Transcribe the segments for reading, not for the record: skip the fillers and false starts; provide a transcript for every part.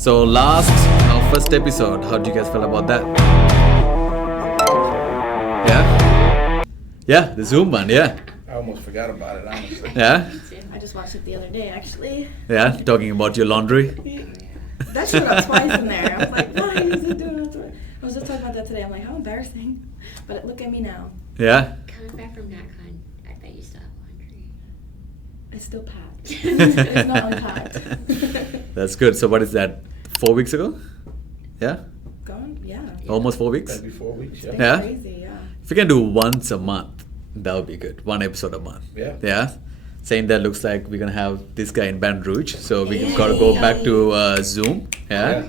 So our first episode, how do you guys feel about that? Yeah, the Zoom one, yeah. I almost forgot about it, honestly. Yeah, I just watched it the other day, actually. yeah, talking about your laundry. That showed up twice in there. I was like, why is it doing that? I was just talking about that today. I'm like, how embarrassing. But look at me now. Yeah. Coming back from NatCon, I bet you still have laundry. It's still packed. It's not unpacked. That's good. So what is that, 4 weeks ago? Yeah? Gone? Yeah. Almost 4 weeks? That'd be 4 weeks, It's yeah. been Yeah? crazy, yeah. If you can do once a month, that would be good. One episode a month. Yeah. Yeah? Saying that looks like we're going to have this guy in Baton Rouge. So we got to go back to Zoom. Yeah?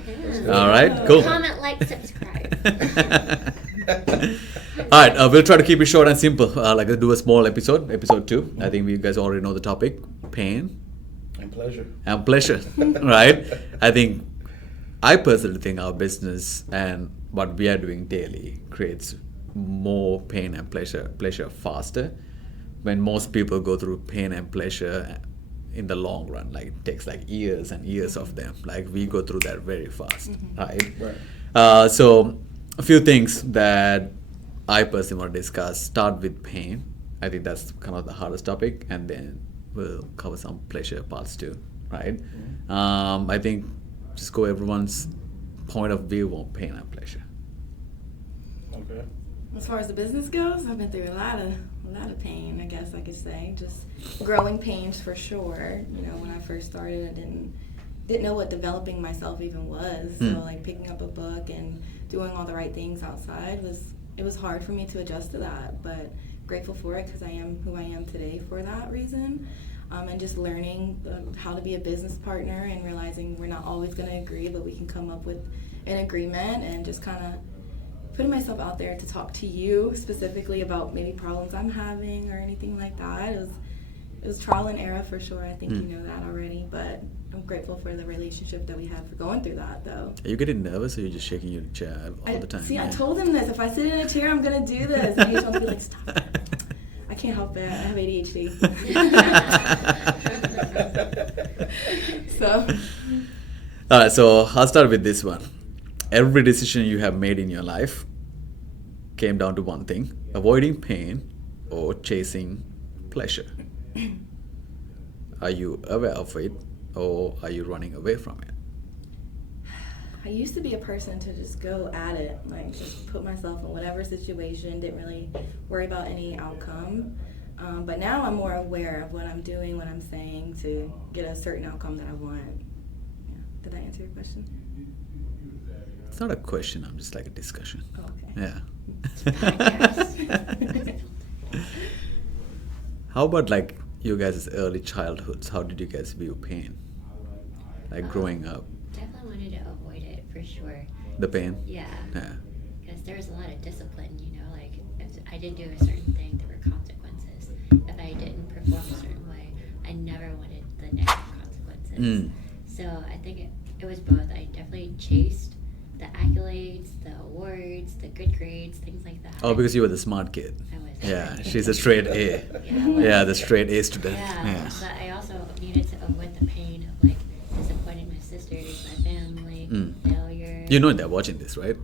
All right, cool. Comment, like, subscribe. All right, we'll try to keep it short and simple. Like do a small episode 2. I think you guys already know the topic: pain And pleasure. and pleasure. Right? I personally think our business and what we are doing daily creates more pain and pleasure faster. When most people go through pain and pleasure in the long run, like it takes like years and years of them. Like we go through that very fast, right? Right. So a few things that I personally want to discuss. Start with pain. I think that's kind of the hardest topic, and then we'll cover some pleasure parts too, right? I think just go everyone's point of view on pain and pleasure. Okay. As far as the business goes, I've been through a lot of pain, I guess I could say. Just growing pains for sure. You know, when I first started, I didn't know what developing myself even was. So like picking up a book and doing all the right things outside was hard for me to adjust to that, but grateful for it because I am who I am today for that reason. And just learning how to be a business partner and realizing we're not always going to agree, but we can come up with an agreement, and just kind of putting myself out there to talk to you specifically about maybe problems I'm having or anything like that. It was trial and error for sure. I think you know that already, but I'm grateful for the relationship that we have for going through that, though. Are you getting nervous, or are you just shaking your chair all the time? See, I Yeah. told him this. If I sit in a chair, I'm going to do this. And he just wants to be like, stop it. I can't help it. I have ADHD. So. All right, so I'll start with this one. Every decision you have made in your life came down to one thing: avoiding pain or chasing pleasure. Are you aware of it, or are you running away from it? I used to be a person to just go at it, like just put myself in whatever situation, didn't really worry about any outcome. But now I'm more aware of what I'm doing, what I'm saying to get a certain outcome that I want. Yeah. Did I answer your question? It's not a question, I'm just like a discussion. Oh, okay. Yeah. How about like you guys' early childhoods? How did you guys view pain? Like growing up, Definitely wanted to avoid it for sure. the pain? Yeah. Yeah. Because there was a lot of discipline, you know, like if I didn't do a certain thing, there were consequences. If I didn't perform a certain way, I never wanted the negative consequences. So I think it was both. I definitely chased the accolades, the awards, the good grades, things like that. Oh, because you were the smart kid. I was. Yeah, she's a straight A. Yeah, The straight A student. Yeah, but I also needed to avoid the pain of like disappointing my sisters, my family, failure. You know they're watching this, right?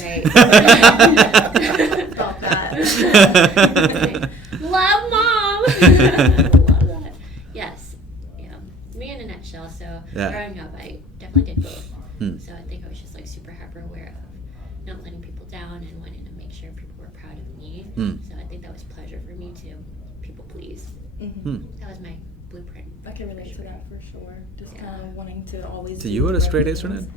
Right. Thought that. Love mom. Love that. Yes. Yeah. Me in a nutshell. So growing up, I definitely did both. So I think I was just like super hyper aware of not letting people down and wanting to make sure people were proud of me. So I think that was pleasure for me to people please. That was my blueprint. I can relate to that for sure. Just kind of wanting to always. So do you were the a right straight A things. student?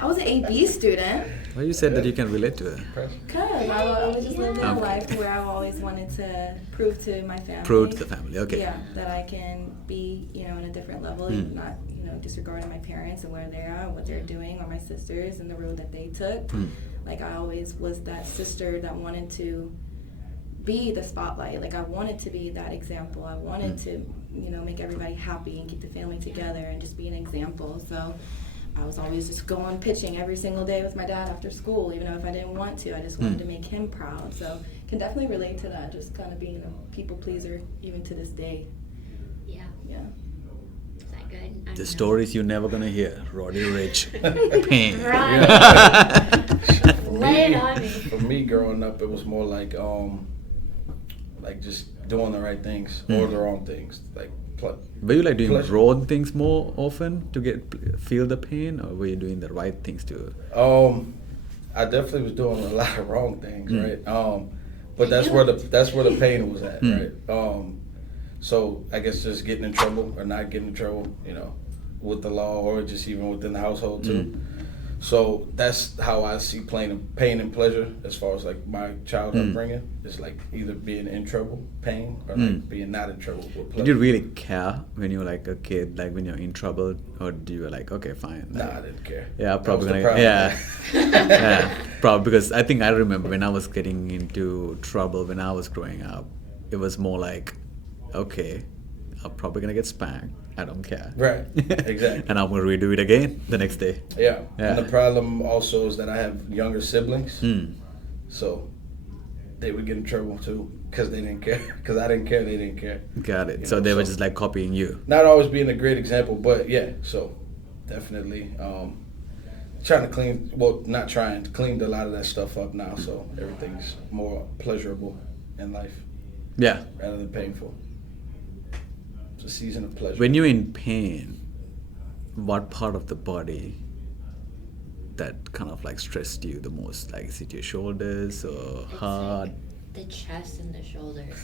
I was an AB student. Why you said that you can relate to her? Cause I was just living a Okay. life where I've always wanted to prove to my family. Prove to the family, okay. Yeah, that I can be, you know, in a different level, not, you know, disregarding my parents and where they are, what they're doing, or my sisters and the road that they took. Like I always was that sister that wanted to be the spotlight. Like I wanted to be that example. I wanted to, you know, make everybody happy and keep the family together and just be an example. So I was always just going pitching every single day with my dad after school, even though if I didn't want to, I just wanted to make him proud. So can definitely relate to that, just kind of being a people pleaser even to this day. Yeah. Yeah. Is that good? I The stories you're never gonna hear. Roddy Rich. Pain. Right. Lay it on me. For me, growing up, it was more like just doing the right things or the wrong things. Like, Were you like doing pleasure. wrong things more often to feel the pain, or were you doing the right things too? I definitely was doing a lot of wrong things, Mm. right? But that's where the pain was at, right? So I guess just getting in trouble or not getting in trouble, with the law or just even within the household too. So that's how I see pain and pleasure as far as like my child upbringing. It's like either being in trouble, pain, or like being not in trouble with pleasure. Did you really care when you were like a kid, like when you're in trouble, or do you were like, okay, fine? Nah, like, I didn't care. Yeah, That probably was the gonna. problem. Yeah, probably because I think I remember when I was getting into trouble when I was growing up, it was more like, okay, I'm probably gonna get spanked. I don't care. Right, exactly. And I'm gonna redo it again the next day. Yeah. Yeah. And the problem also is that I have younger siblings, so they would get in trouble too because they didn't care. Because I didn't care, they didn't care. Got it. You So know, they were so- just like copying you. Not always being a great example, but yeah. So definitely trying to clean a lot of that stuff up now, so everything's more pleasurable in life Yeah. rather than painful. It's a season of pleasure. When you're in pain, what part of the body that kind of like stressed you the most? Like, is it your shoulders or It's heart? like the chest and the shoulders.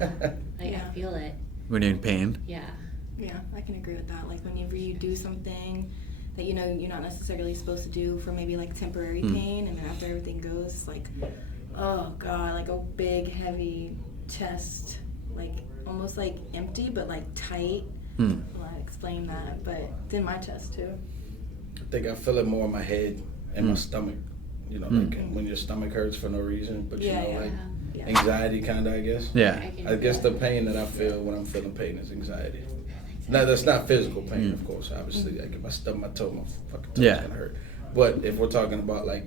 Like Yeah. I feel it. When you're in pain? Yeah. Yeah, I can agree with that. Like whenever you do something that you know you're not necessarily supposed to do for maybe like temporary pain, and then after everything goes, it's like, oh god, like a big heavy chest, like almost like empty but like tight. Well, I explain that, but it's in my chest too. I think I feel it more in my head and my stomach. Like when your stomach hurts for no reason, but Yeah. anxiety kind of, I guess. Yeah. I guess the pain that I feel when I'm feeling pain is anxiety. Now that's not physical pain, of course. Obviously, like if my fucking toe's Yeah. gonna hurt. But if we're talking about like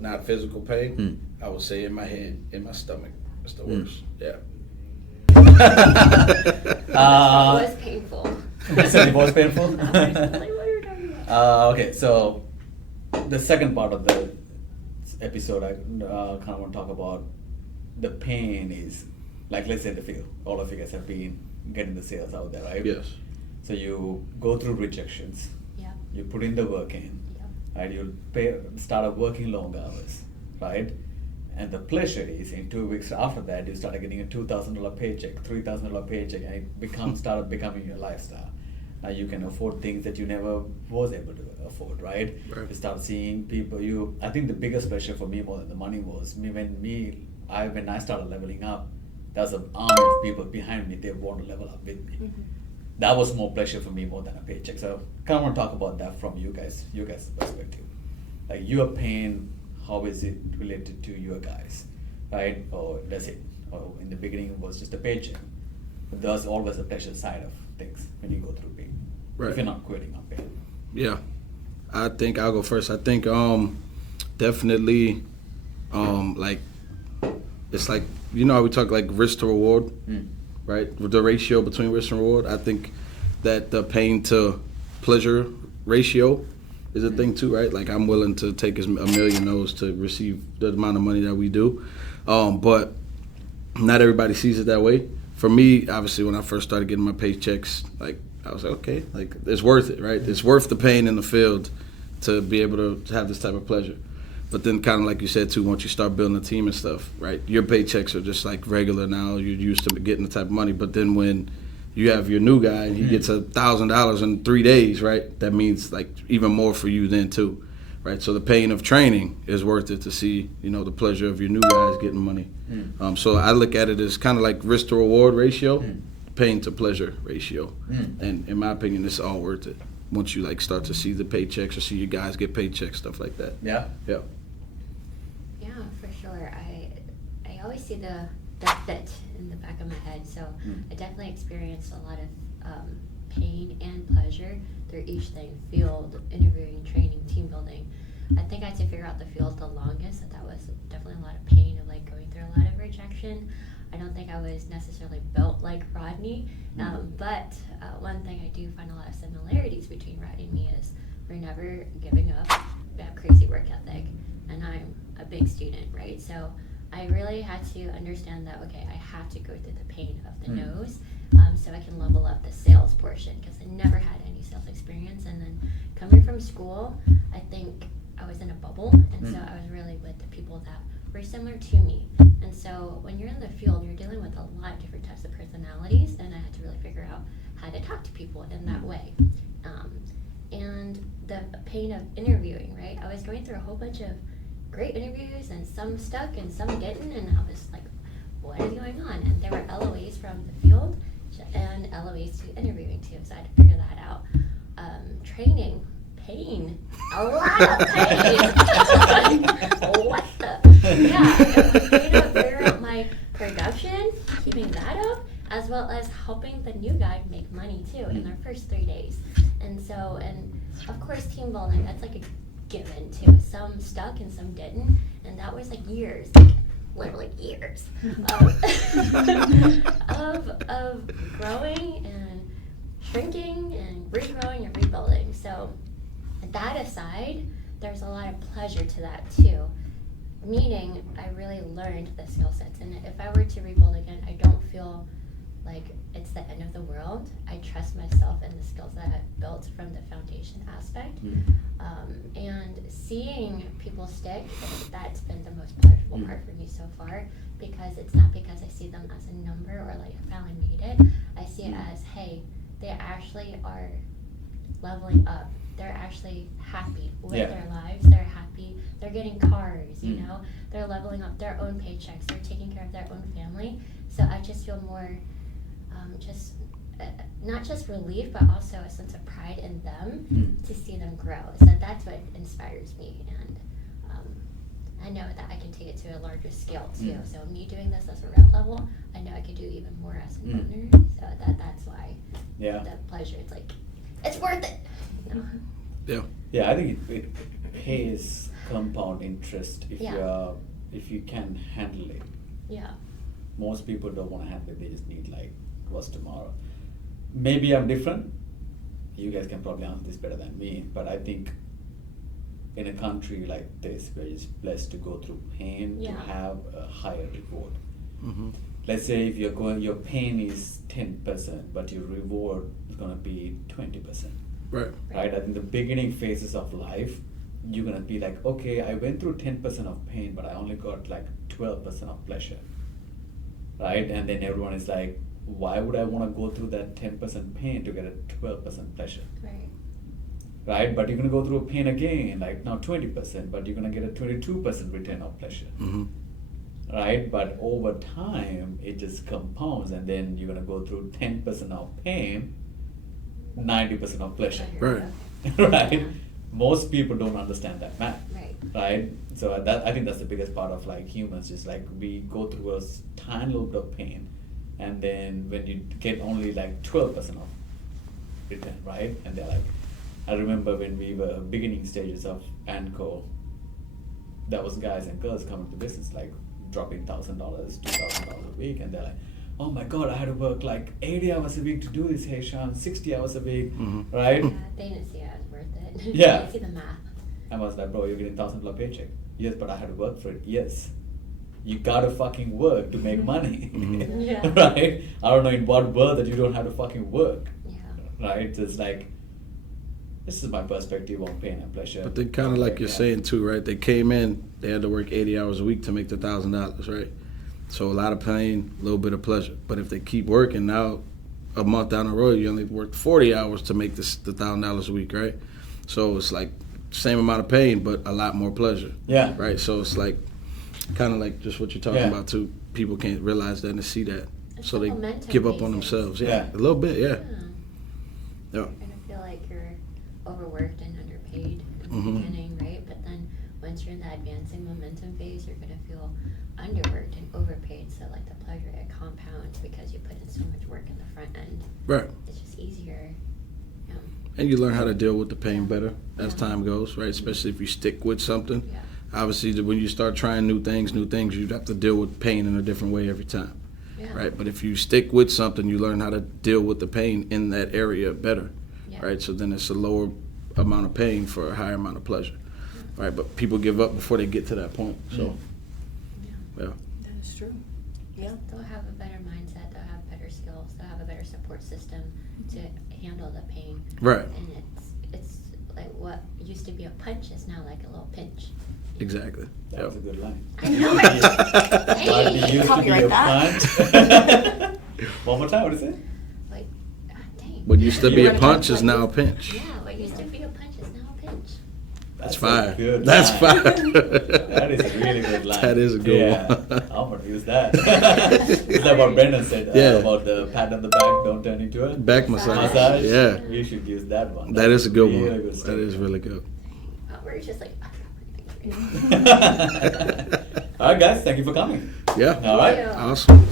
not physical pain, I would say in my head, in my stomach, it's the worst. Yeah. It was painful. It was painful? Like, what are you talking about? Okay, so the second part of the episode, I kind of want to talk about the pain is, like, let's say the field. All of you guys have been getting the sales out there, right? Yes. So you go through rejections. Yeah. You put in the work in, Yeah. right? You start working long hours, right? And the pleasure is in 2 weeks after that, you start getting a $2,000 paycheck, $3,000 paycheck, and it started becoming your lifestyle. Now you can afford things that you never was able to afford, right? Right. You start seeing people. I think the biggest pleasure for me more than the money was when I started leveling up. There's an army of people behind me. They want to level up with me. That was more pleasure for me more than a paycheck. So kind of want to talk about that from you guys' perspective. Like your pain, how is it related to your guys, right? Or does it? Or in the beginning it was just a paycheck. But there's always a pleasure side of things when you go through pain. Right. If you're not quitting on pain. Yeah. I think I'll go first. I think definitely like it's like how we talk like risk to reward, right? The ratio between risk and reward. I think that the pain to pleasure ratio is a thing too, right? Like I'm willing to take a million no's to receive the amount of money that we do, but not everybody sees it that way. For me, obviously, when I first started getting my paychecks, like I was like, okay, like it's worth it, right? It's worth the pain in the field to be able to have this type of pleasure. But then kind of like you said too, once you start building a team and stuff, right? Your paychecks are just like regular now. You're used to getting the type of money. But then when you have your new guy and he gets $1,000 in 3 days, right? That means like even more for you then too, right? So the pain of training is worth it to see, the pleasure of your new guys getting money. So I look at it as kind of like risk to reward ratio, pain to pleasure ratio. And in my opinion, it's all worth it once you like start to see the paychecks or see your guys get paychecks, stuff like that. Yeah. Yeah. Yeah, for sure. I always see the fit in the back of my head, so I definitely experienced a lot of pain and pleasure through each thing: field, interviewing, training, team building. I think I had to figure out the field the longest. That was definitely a lot of pain of like going through a lot of rejection. I don't think I was necessarily built like Rodney, but one thing I do find a lot of similarities between Rodney and me is we're never giving up. We have crazy work ethic, and I'm a big student, right? So I really had to understand that, okay, I have to go through the pain of the nose so I can level up the sales portion, because I never had any sales experience. And then coming from school, I think I was in a bubble, and so I was really with the people that were similar to me. And so when you're in the field, you're dealing with a lot of different types of personalities, and I had to really figure out how to talk to people in that way. And the pain of interviewing, right? I was going through a whole bunch of great interviews, and some stuck and some didn't, and I was like, what is going on? And there were LOAs from the field and LOAs to interviewing too, so I had to figure that out. Training, pain, a lot of pain. What the? Yeah, figure out my production, keeping that up, as well as helping the new guy make money too in their first 3 days. And so, and of course, team building, that's like a given too. Some stuck and some didn't, and that was like years, like literally years of growing and shrinking and regrowing and rebuilding. So that aside, there's a lot of pleasure to that too. Meaning, I really learned the skill sets, and if I were to rebuild again, I don't feel like it's the end of the world. I trust myself and the skills that I've built from the foundation aspect. And seeing people stick, that's been the most pleasurable part for me so far, because it's not because I see them as a number or like I finally made it. I see it as, hey, they actually are leveling up. They're actually happy with their lives. They're happy. They're getting cars, you know. They're leveling up their own paychecks. They're taking care of their own family. So I just feel more not just relief, but also a sense of pride in them to see them grow. So that's what inspires me, and I know that I can take it to a larger scale too. So me doing this as a rep level, I know I could do even more as an owner. So that's why the pleasure. It's like, it's worth it. You know? Yeah, I think it pays compound interest if you can handle it. Yeah. Most people don't want to handle it. They just need like, what's tomorrow? Maybe I'm different. You guys can probably answer this better than me, but I think in a country like this, where it's blessed to go through pain to have a higher reward. Let's say if your pain is 10%, but your reward is gonna be 20%. Right. I think the beginning phases of life, you're gonna be like, okay, I went through 10% of pain, but I only got like 12% of pleasure. Right? And then everyone is like, why would I want to go through that 10% pain to get a 12% pleasure? Right? But you're going to go through a pain again, like now 20%, but you're going to get a 22% return of pleasure. Right? But over time, it just compounds, and then you're going to go through 10% of pain, 90% of pleasure. Right? Most people don't understand that math. Right? So I think that's the biggest part of like humans, is like we go through a tiny little bit of pain, and then when you get only like 12% of return, right? And they're like, I remember when we were beginning stages of Anco, there was guys and girls coming to business like dropping $1,000, $2,000 a week, and they're like, oh my God, I had to work like 80 hours a week to do this, hey Sean, 60 hours a week, right? Yeah, they didn't see it as worth it. Yeah. They didn't see the math. I was like, bro, you're getting $1,000 paycheck. Yes, but I had to work for it. Yes. You gotta fucking work to make money. Right? I don't know in what world that you don't have to fucking work. Right? It's like, this is my perspective on pain and pleasure. But they kind of like you're saying too, right? They came in, they had to work 80 hours a week to make the $1,000, right? So a lot of pain, a little bit of pleasure. But if they keep working, now a month down the road, you only worked 40 hours to make the $1,000 a week, right? So it's like same amount of pain, but a lot more pleasure. Yeah. Right? So it's like kind of like just what you're talking about too. People can't realize that and see that. So they give up on themselves. A little bit, You're going to feel like you're overworked and underpaid in the beginning, right? But then once you're in that advancing momentum phase, you're going to feel underworked and overpaid. So like the pleasure, it compounds because you put in so much work in the front end. Right. It's just easier. And you learn how to deal with the pain better as time goes, right? Especially if you stick with something. Obviously, when you start trying new things, you have to deal with pain in a different way every time. Yeah. right? But if you stick with something, you learn how to deal with the pain in that area better, Yeah. right? So then it's a lower amount of pain for a higher amount of pleasure, right? But people give up before they get to that point. So, yeah. That is true. Yeah. They'll have a better mindset, they'll have better skills, they'll have a better support system to handle the pain. Right. And it's like what used to be a punch is now like a little pinch. Exactly. That was a good line. I know it. What Hey, used to be Copyright a that. punch. One more time, what is it? like, dang. What used to be a wanna punch talk is about now a pinch. Yeah, what used to be a punch is now a pinch. That's a fire. good That's line. fire. That is a really good line. That is a good yeah. one. I'm gonna use that. Is that what Brendan said Yeah. about the pat on the back, don't turn into a Back massage. massage? Yeah. We should use that one. That is a good Really one. good That stuff. is really good. We're just like, All right, guys, thank you for coming. Yeah. All right. Yeah. Awesome.